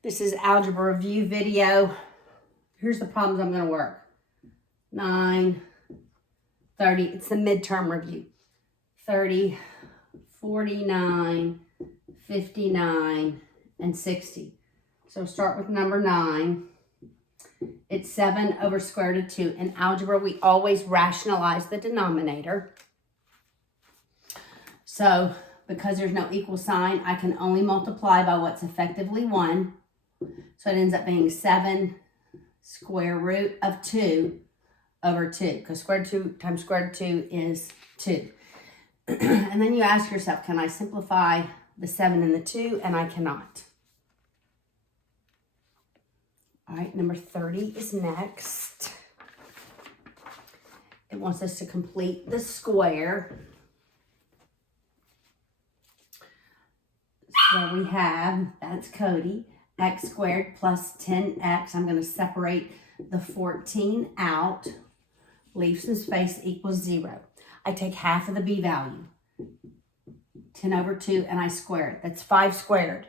This is algebra review video. Here's the problems I'm going to work. 9, 30, it's the midterm review. 30, 49, 59, and 60. So start with number 9. It's 7 over square root of 2. In algebra, we always rationalize the denominator. So because there's no equal sign, I can only multiply by what's effectively 1. So it ends up being 7 square root of 2 over 2. Because square root of 2 times square root of 2 is 2. And then you ask yourself, can I simplify the 7 and the 2? And I cannot. All right, number 30 is next. It wants us to complete the square. So we have, that's Cody, x squared plus 10x. I'm going to separate the 14 out, leave some space, equals 0. I take half of the b value, 10 over 2, and I square it. That's 5 squared.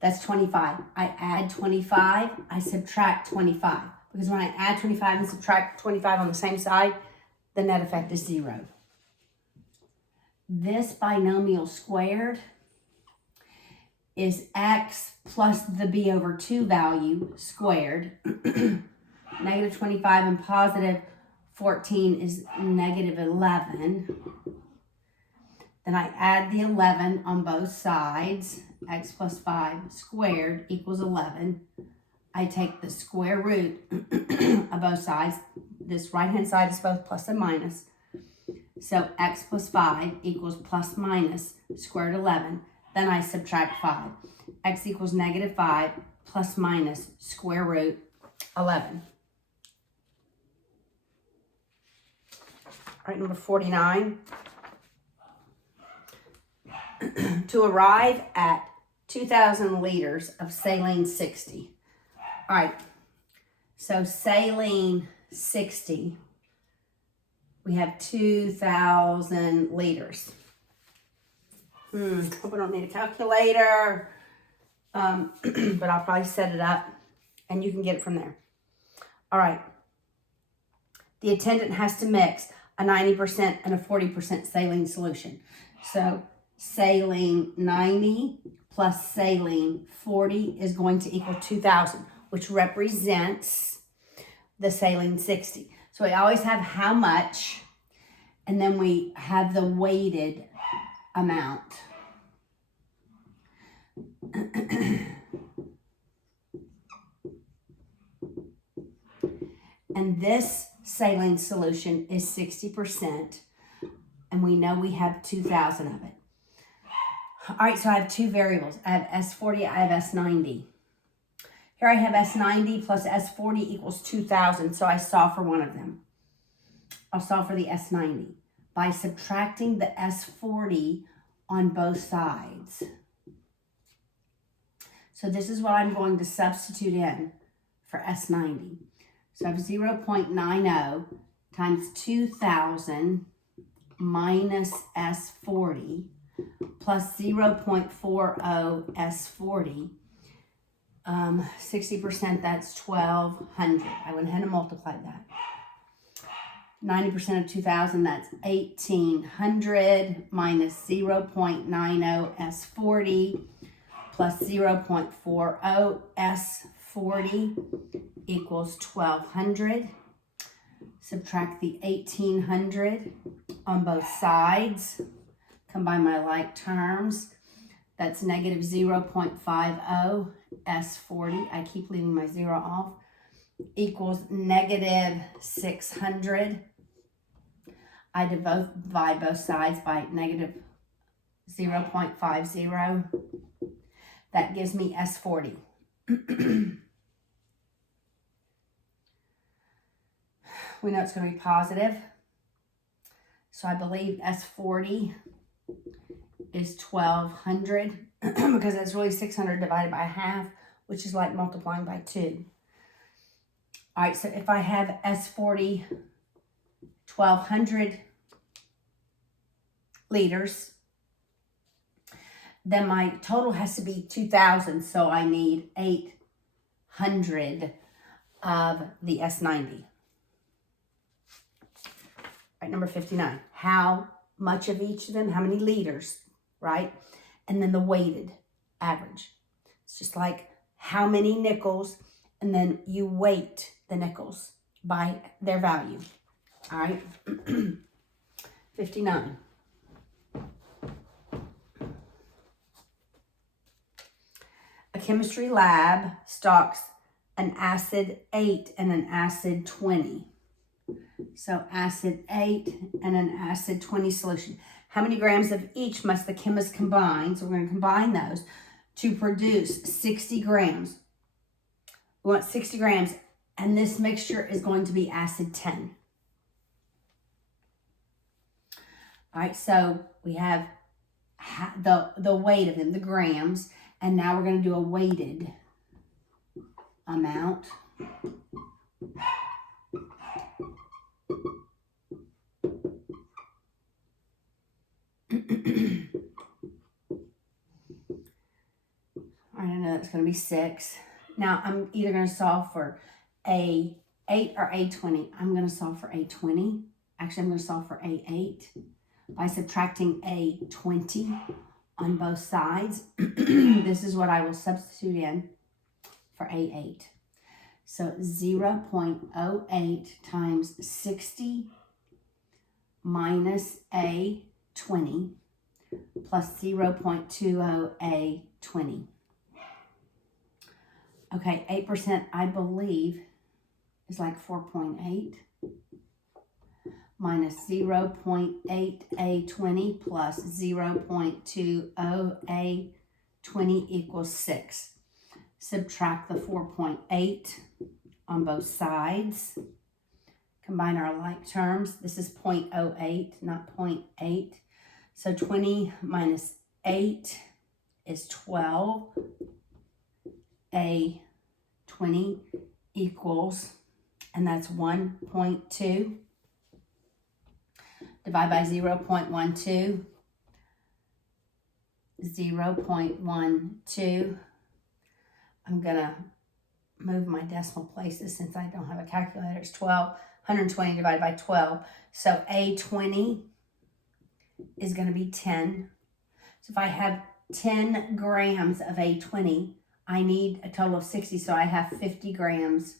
That's 25. I add 25, I subtract 25. Because when I add 25 and subtract 25 on the same side, the net effect is 0. This binomial squared is x plus the b over 2 value squared. Negative 25 and positive 14 is negative 11. Then I add the 11 on both sides. X plus 5 squared equals 11. I take the square root of both sides. This right-hand side is both plus and minus. So x plus 5 equals plus minus square root 11. Then I subtract 5. X equals negative 5 plus minus square root 11. All right, number 49. To arrive at 2,000 liters of saline 60. All right, so saline 60, we have 2,000 liters. Hope I don't need a calculator, but I'll probably set it up and you can get it from there. All right, the attendant has to mix a 90% and a 40% saline solution. So saline 90 plus saline 40 is going to equal 2,000, which represents the saline 60. So we always have how much, and then we have the weighted amount. And this saline solution is 60%, and we know we have 2,000 of it. All right, so I have two variables. I have S40, I have S90. Here I have S90 plus S40 equals 2,000, so I solve for one of them. I'll solve for the S90 by subtracting the S40 on both sides. So this is what I'm going to substitute in for S90. So I have 0.90 times 2,000 minus S40 plus 0.40 S40. 60%, that's 1,200. I went ahead and multiplied that. 90% of 2,000, that's 1,800 minus 0.90 S40 plus 0.40 S40 equals 1,200. Subtract the 1,800 on both sides. Combine my like terms. That's negative 0.50 S40. I keep leaving my 0 off. Equals negative 600. I divide both sides by negative 0.50. That gives me S40. We know it's going to be positive. So I believe S40 is 1,200 because it's really 600 divided by half, which is like multiplying by 2. All right, so if I have S40, 1,200 liters, then my total has to be 2,000. So I need 800 of the S90. Right, number 59. How much of each of them? How many liters, right? And then the weighted average. It's just like how many nickels, and then you weight the nickels by their value. All right. 59. A chemistry lab stocks an acid 8 and an acid 20. So acid 8 and an acid 20 solution. How many grams of each must the chemist combine? So we're going to combine those to produce 60 grams. We want 60 grams, and this mixture is going to be acid 10. All right, so we have the weight of them, the grams, and now we're going to do a weighted amount. All right, I know that's going to be 6. Now, I'm either going to solve for A8 or A20. I'm going to solve for A20. Actually, I'm going to solve for A8 by subtracting A20 on both sides. This is what I will substitute in for A8. So 0.08 times 60 minus A20 plus 0.20 A20. Okay, 8% I believe is like 4.8 minus 0.8 A20 plus 0.20 A20 equals 6. Subtract the 4.8 on both sides. Combine our like terms. This is 0.08, not 0.8. So 20 minus 8 is 12. A20 equals, and that's 1.2. Divide by 0.12. 0.12. I'm going to move my decimal places since I don't have a calculator. It's 12. 120 divided by 12. So A20 is going to be 10. So if I have 10 grams of A20, I need a total of 60, so I have 50 grams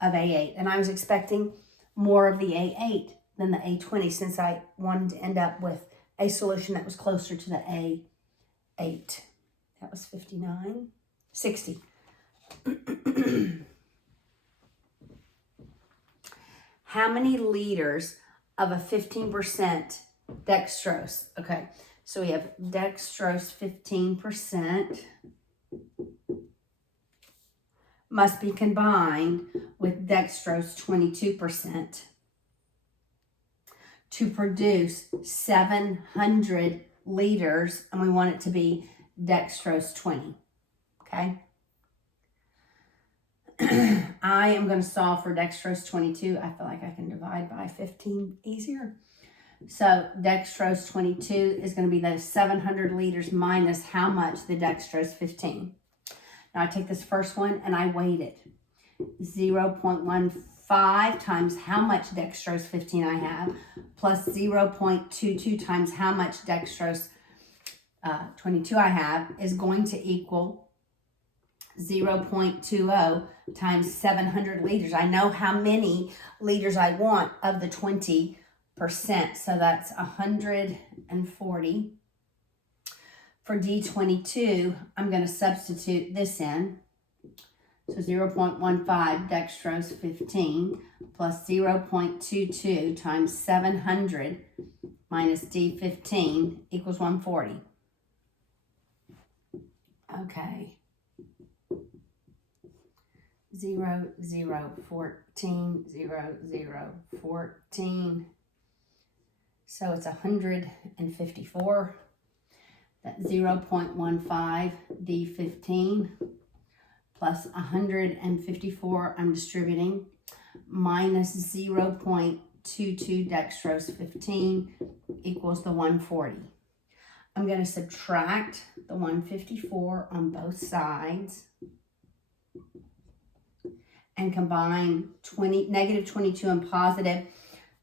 of A8. And I was expecting more of the A8 than the A20 since I wanted to end up with a solution that was closer to the A8. That was 59. 60. How many liters of a 15% dextrose? Okay, so we have dextrose 15%. Must be combined with dextrose 22% to produce 700 liters, and we want it to be dextrose 20, okay? I am going to solve for dextrose 22. I feel like I can divide by 15 easier. So dextrose 22 is going to be those 700 liters minus how much? The dextrose 15. Now I take this first one and I weight it. 0.15 times how much dextrose 15 I have, plus 0.22 times how much dextrose 22 I have is going to equal 0.20 times 700 liters. I know how many liters I want of the 20%, so that's 140. For D22, I'm going to substitute this in. So 0.15 dextrose 15 plus 0.22 times 700 minus D15 equals 140. Okay. 0, 0, 14, 0, 0, 14. So it's 154. That's 0.15 D15 plus 154 I'm distributing minus 0.22 dextrose 15 equals the 140. I'm going to subtract the 154 on both sides and combine negative 22 and positive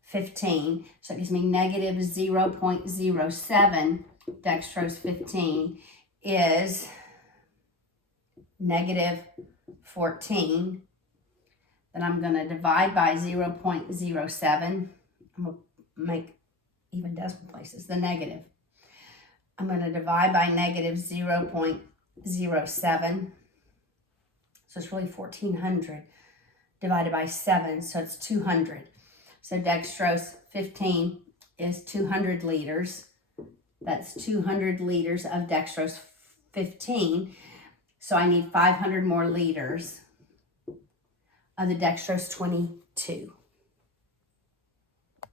15. So it gives me negative 0.07. Dextrose 15 is negative 14. Then I'm going to divide by 0.07. I'm going to make even decimal places, the negative. I'm going to divide by negative 0.07. So it's really 1,400 divided by 7, so it's 200. So dextrose 15 is 200 liters. That's 200 liters of dextrose 15. So I need 500 more liters of the dextrose 22.